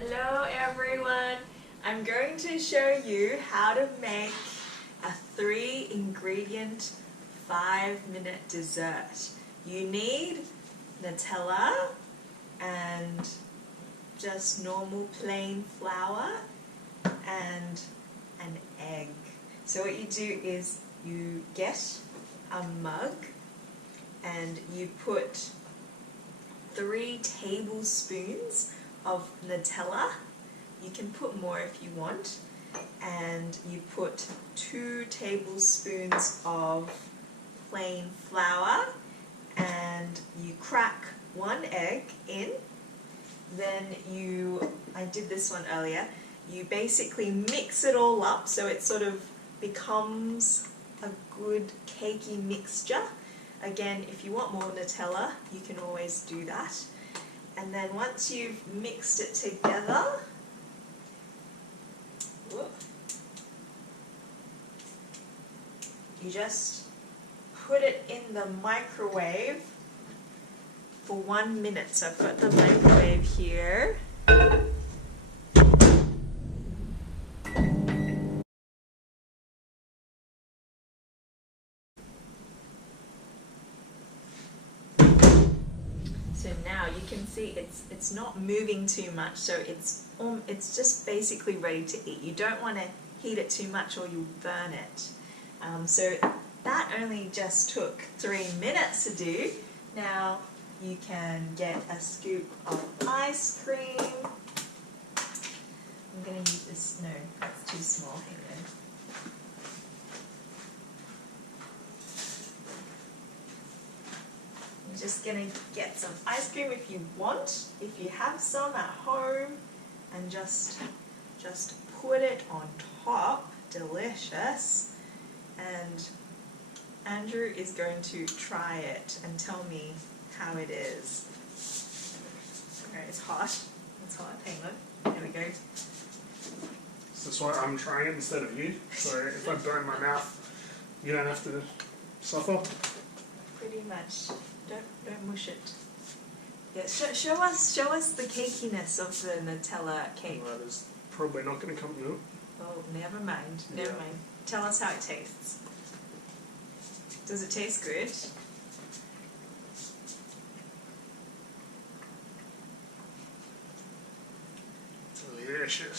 Hello everyone! I'm going to show you how to make a 3-ingredient 5-minute dessert. You need Nutella and just normal plain flour and an egg. So what you do is you get a mug and you put 3 tablespoons of Nutella. You can put more if you want, and you put 2 tablespoons of plain flour and you crack 1 egg in. Then I did this one earlier, you basically mix it all up so it sort of becomes a good cakey mixture. Again, if you want more Nutella, you can always do that. And then once you've mixed it together, you just put it in the microwave for 1 minute. So I've got the microwave here. So now you can see it's not moving too much, so it's just basically ready to eat. You don't want to heat it too much or you'll burn it. So that only just took 3 minutes to do. Now you can get a scoop of ice cream. I'm going to use this, no, that's too small, hang on. I'm just going to get some ice cream if you want, if you have some at home, and just put it on top. Delicious. And Andrew is going to try it and tell me how it is. Okay, it's hot. It's hot. Hang on. There we go. So that's why I'm trying it instead of you. So if I burn my mouth, you don't have to suffer. Pretty much. Don't mush it. Yeah, show us the cakiness of the Nutella cake. Well, it's probably not going to come to it. Oh, never mind. Never mind. Tell us how it tastes. Does it taste good? Delicious.